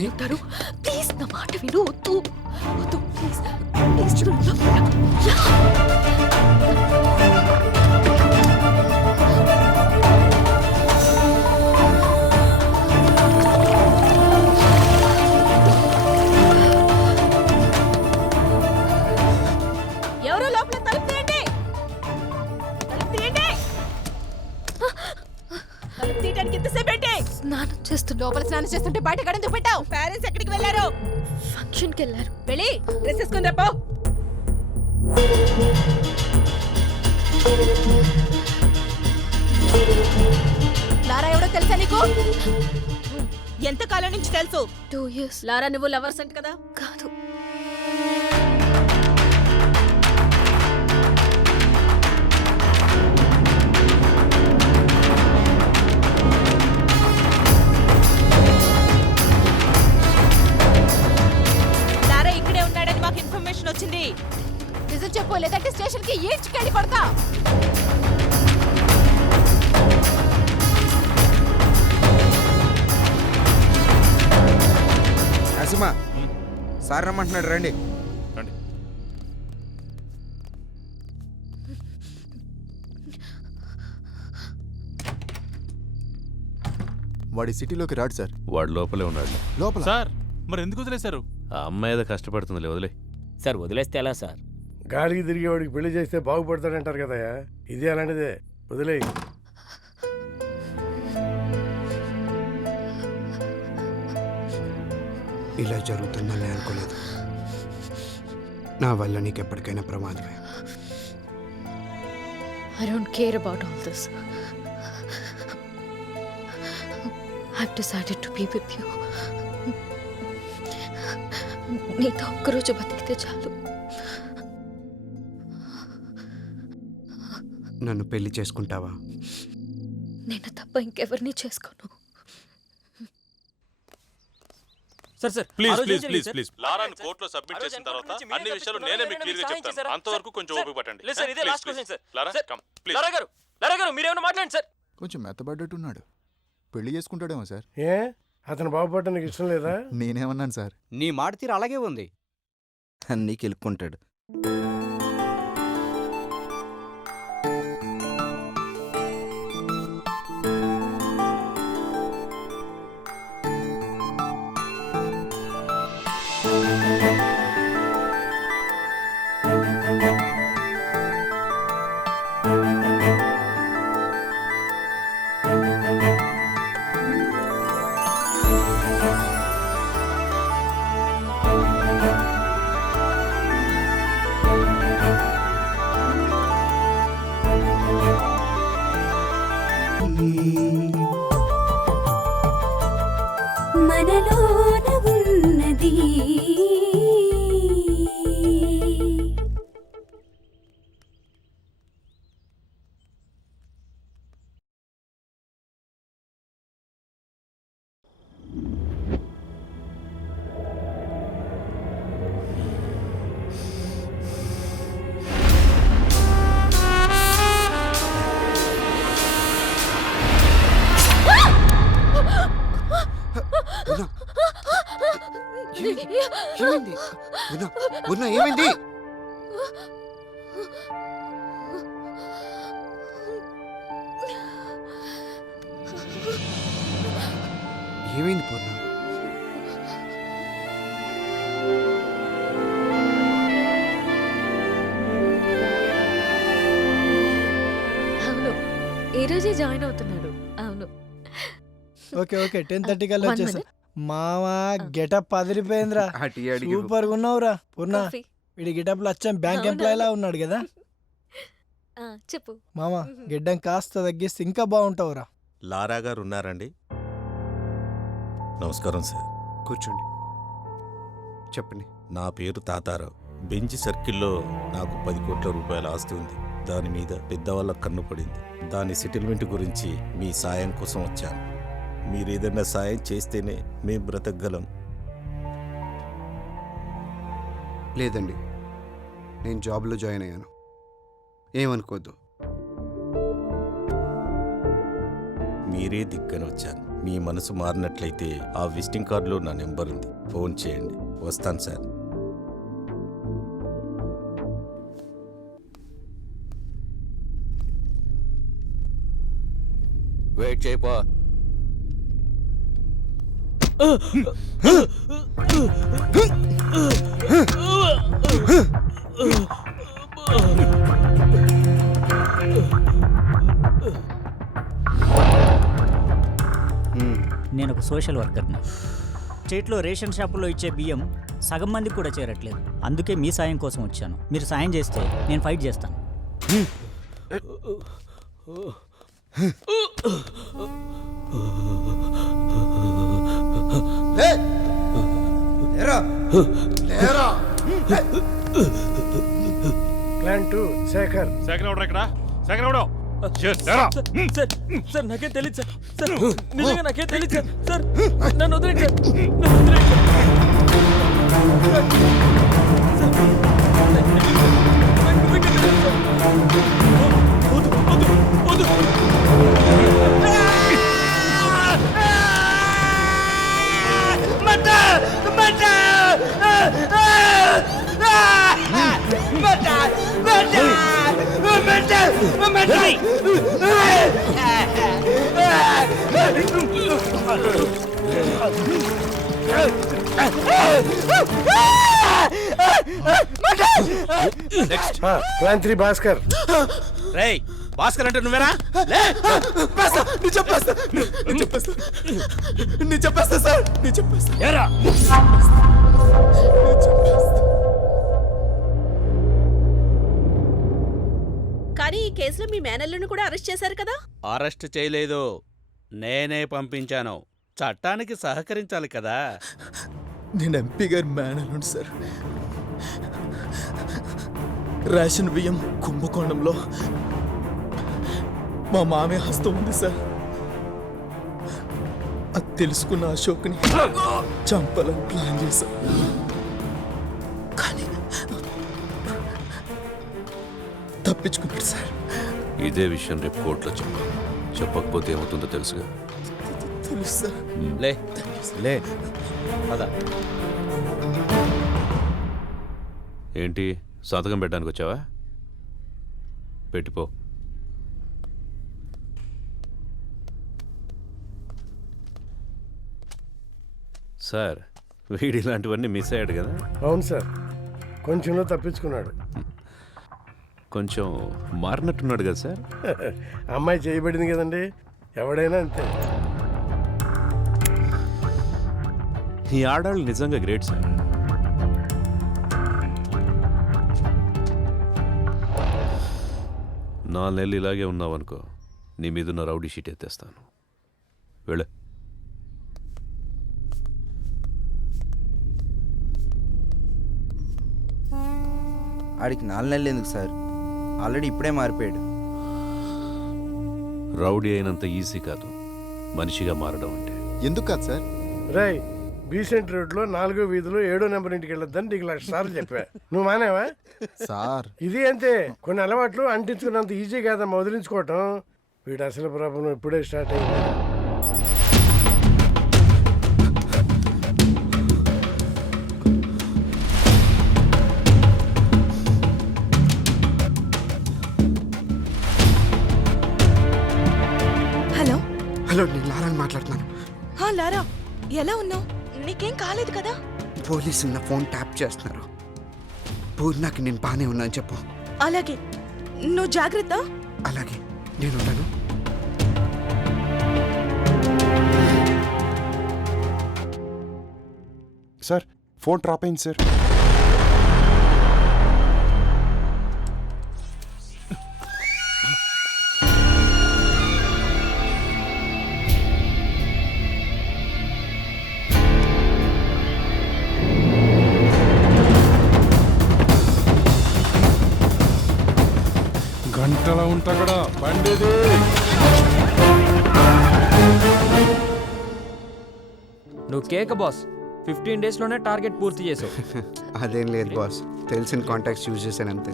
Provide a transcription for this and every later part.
తీసుకెళ్ళి ఉంటారు. ప్లీజ్ నా మాట విను. వద్దు వద్దు ప్లీజ్ ప్లీజ్. ఎవరో లోపల తలుపు తీయండి. తలుపు తీయండి. తలుపు తీయడానికి ఎంతసేపు ఏంటి? స్నానం చేస్తున్నా. లోపల స్నానం చేస్తుంటే బయట గడెందుకు పెట్టావు? పేరెంట్స్ ఎక్కడికి వెళ్ళారు? ఫంక్షన్కి వెళ్ళారు. వెళ్ళి డ్రెస్ వేసుకుని రేపో. లారా ఎవడో తెలుసా నీకు? ఎంతకాలం నుంచి తెలుసు? 2 years. లారా నువ్వు లవర్స్ అంట కదా? కాదు. లారా ఇక్కడే ఉన్నాడని మాకు ఇన్ఫర్మేషన్ వచ్చింది. నిజం చెప్పు, లేదంటే స్టేషన్ కి ఈడ్చుకెళ్ళి పడతా. నరసింహ సార్ రమ్మంటున్నాడు, రండి. రండి. వాడి సిటీలోకి రాడు సార్. వాడు లోపలే ఉన్నాడు. లోపల సార్ మరి ఎందుకు వదిలేశారు? ఆ అమ్మాయి ఏదో కష్టపడుతుంది, వదిలే. సార్ వదిలేస్తే ఎలా సార్? గాలికి తిరిగేవాడికి పెళ్లి చేస్తే బాగుపడతాడంటారు కదా, ఇది అలాంటిదే. వదిలేయి. ఇలా జరుగుతుందని అనుకోలేదు. నా వల్ల నీకు ఎప్పటికైనా ప్రమాదమే. I don't care about all this. I've decided to be with you. నీతో ఒక్కరోజు బతికితే చాలు. నన్ను పెళ్లి చేసుకుంటావా? నేను తప్ప ఇంకెవరిని చేసుకోను. Sir sir please please please please లారాని కోర్టులో సబ్మిట్ చేసిన తర్వాత అన్ని విషయాలు నేనే మీకు క్లియర్ గా చెప్తాను. అంతవరకు కొంచెం ఓపిక పట్టండి. లేదు సార్, ఇదే last question sir. Lara come please. Lara garu మీరేమైనా మాట్లాడండి సార్. కొంచెం మెత్తబడ్డట్టున్నాడు. పెళ్లి చేసుకుంటాడేమో సార్. ఏ అతను బాగుపడటం నీకు ఇష్టం లేదా? నేనేమన్నాను సార్? నీ మాట తీరు అలాగే ఉంది. అన్నీ కెలుక్కుంటాడు. మనలోన ఉన్నది ఏమైంది? ఉన్నా ఏమైంది? ఏమైంది పూర్ణ? అవును, ఈ రోజే జాయిన్ అవుతున్నాడు. అవును. ఓకే ఓకే 10:30 కల్లా వచ్చేసా. మావా గెటప్ అదిరిపోయిందిరా. సూపర్ గా ఉన్నావురా పూర్ణ. వీడి గెటప్ లో వచ్చాం బ్యాంక్ ఎంప్లాయ్ లా ఉన్నాడు కదా. చెప్పు మామా, గిడ్డం కాస్త తగ్గిస్తే ఇంకా బాగుంటావురా. లారా గారు ఉన్నారండి? నమస్కారం సార్. కూర్చోండి, చెప్పండి. నా పేరు తాతారావు. బెంచ్ సర్కిల్లో నాకు 10 కోట్ల రూపాయల ఆస్తి ఉంది. దాని మీద పెద్దవాళ్ళ కన్ను పడింది. దాని సెటిల్మెంట్ గురించి మీ సాయం కోసం వచ్చాను. మీరేదన్నా సాయం చేస్తేనే మేము బ్రతకగలం. లేదండి, నేను జాబ్లో జాయిన్ అయ్యాను, ఏమనుకోద్దు. మీరే దిక్కని వచ్చాను. మీ మనసు మారినట్లయితే ఆ విజిటింగ్ కార్డులో నా నెంబర్ ఉంది, ఫోన్ చేయండి. వస్తాను సార్. వెయిట్ చేయపో. నేను ఒక సోషల్ వర్కర్ని. స్టేట్లో రేషన్ షాపుల్లో ఇచ్చే బియ్యం సగం మందికి కూడా చేరట్లేదు. అందుకే మీ సాయం కోసం వచ్చాను. మీరు సాయం చేస్తే నేను ఫైట్ చేస్తాను. ప్లాన్ 2 శేఖర్. సెకండ్ ఆర్డర్ ఇక్కడ, సెకండ్ ఆర్డర్. సార్ నాకేం తెలియదు సార్. సార్ నిజంగా నాకేం తెలియదు సార్. సార్ నన్ను వదిలేండి సార్. నన్ను వదిలేండి సార్. నాకు నిజంగా తెలియదు సార్. వద్దు, వద్దు, వద్దు. ప్లాన్ 3 భాస్కర్. రేయ్, భాస్కర్ అంటే నువ్వేనా? కానీ ఈ కేసులో మీ మేనల్లును కూడా అరెస్ట్ చేశారు కదా? అరెస్ట్ చేయలేదు, నేనే పంపించాను. చట్టానికి సహకరించాలి కదా. నేను ఎంపీ గారి మేనల్లుండి సార్. రేషన్ బియ్యం కుంభకోణంలో మా మామయ్య హస్తం ఉంది సార్. అది తెలుసుకున్న అశోక్ని చంపాలని ప్లాన్ చేశాం. కానీ తప్పించుకున్నాడు సార్. ఇదే విషయం రేపు కోర్టులో చెప్పాలి. చెప్పకపోతే ఏమవుతుందో తెలుసుగా. తెలుసు సార్. లే లే పద. ఏంటి, సంతకం పెట్టడానికి వచ్చావా? పెట్టిపో. సార్, వీడి ఇలాంటివన్నీ మిస్ అయ్యాడు కదా. అవును సార్, కొంచెంలో తప్పించుకున్నాడు. కొంచెం మారినట్టున్నాడు కదా సార్. అమ్మాయి చేయబడింది కదండి, ఎవడైనా అంతే. ఈ ఆడాళ్ళు నిజంగా గ్రేట్ సార్. నాలుగు నెలలు ఇలాగే ఉన్నావనుకో, నీ మీదున్న రౌడీ షీట్ ఎత్తేస్తాను. వెళ్ళే. ఆడికి 4 నెలలు ఎందుకు సార్? ఆల్రెడీ ఇప్పుడే మారిపోయాడు. రౌడీ అయినంత ఈజీ కాదు మనిషిగా మారడం అంటే. ఎందుకు కాదు సార్? రై, బీసెంట్ రోడ్లో 4వ వీధిలో 7వ నెంబర్ ఇంటికి వెళ్ళొద్దని నీకు 1,00,000 సార్లు చెప్పా. నువ్వు మానేవా? సార్ ఇది అంతే, కొన్ని అలవాట్లు అంటించుకున్నంత ఈజీ కాదమ్మా వదిలించుకోవటం. వీడు అసలు ప్రాబ్లం ఇప్పుడే స్టార్ట్ అయింది. హలో హలో, నేను లారాని మాట్లాడుతున్నాను. లారా, ఎలా ఉన్నావు? నీకేం కాలేదు కదా? పోలీసులు నా ఫోన్ ట్యాప్ చేస్తున్నారు. పూర్ణకి నేను బాగానే ఉన్నాను చెప్పు. అలాగే, నువ్వు జాగ్రత్త. అలాగే, నేను ఉంటాను. సార్, ఫోన్ డ్రాప్ అయింది సార్. గంటలా ఉంటా కూడా బండిది. నువ్వు కేక బాస్. 15 డేస్లోనే టార్గెట్ పూర్తి చేసావు. అదేం లేదు బాస్, తెలిసిన కాంటాక్ట్స్ యూజ్ చేశాను అంతే.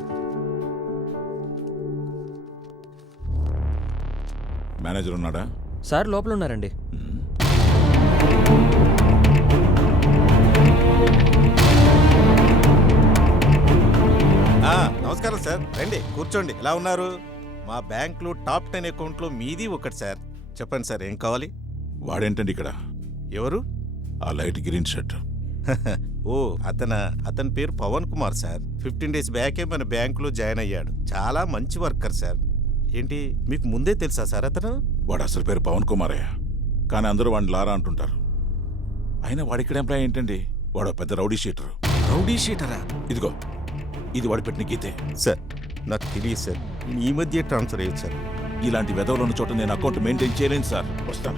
మేనేజర్ ఉన్నాడా? సార్ లోపల ఉన్నారండి. నమస్కారం సార్, రండి కూర్చోండి. ఎలా ఉన్నారు? మా బ్యాంకులో టాప్ 10 అకౌంట్లో మీది ఒకటి సార్. చెప్పండి సార్, ఏం కావాలి? వాడేంటండి ఇక్కడ? ఎవరు? ఆ లైట్ గ్రీన్ షర్ట్. ఓ అతని పేరు పవన్ కుమార్ సార్. 15 డేస్ బ్యాకే మన బ్యాంకులో జాయిన్ అయ్యాడు. చాలా మంచి వర్కర్ సార్. ఏంటి మీకు ముందే తెలుసా సార్ అతను? వాడు అసలు పేరు పవన్ కుమారే, కానీ అందరూ వాడిని లారా అంటుంటారు. అయినా వాడిక్కడ ఎంప్లాయ్ ఏంటండి? వాడు పెద్ద రౌడీ షీటరు. రౌడీ షీటరా? ఇదిగో, ఇది వాడు పెట్టిన గీతే. సార్ నాకు తెలియదు సార్, ఈ మధ్య ట్రాన్స్ఫర్ అయ్యింది సార్. ఇలాంటి వెధవలు ఉన్న చోట నేను అకౌంట్ మెయింటైన్ చేయలేను సార్. వస్తాను.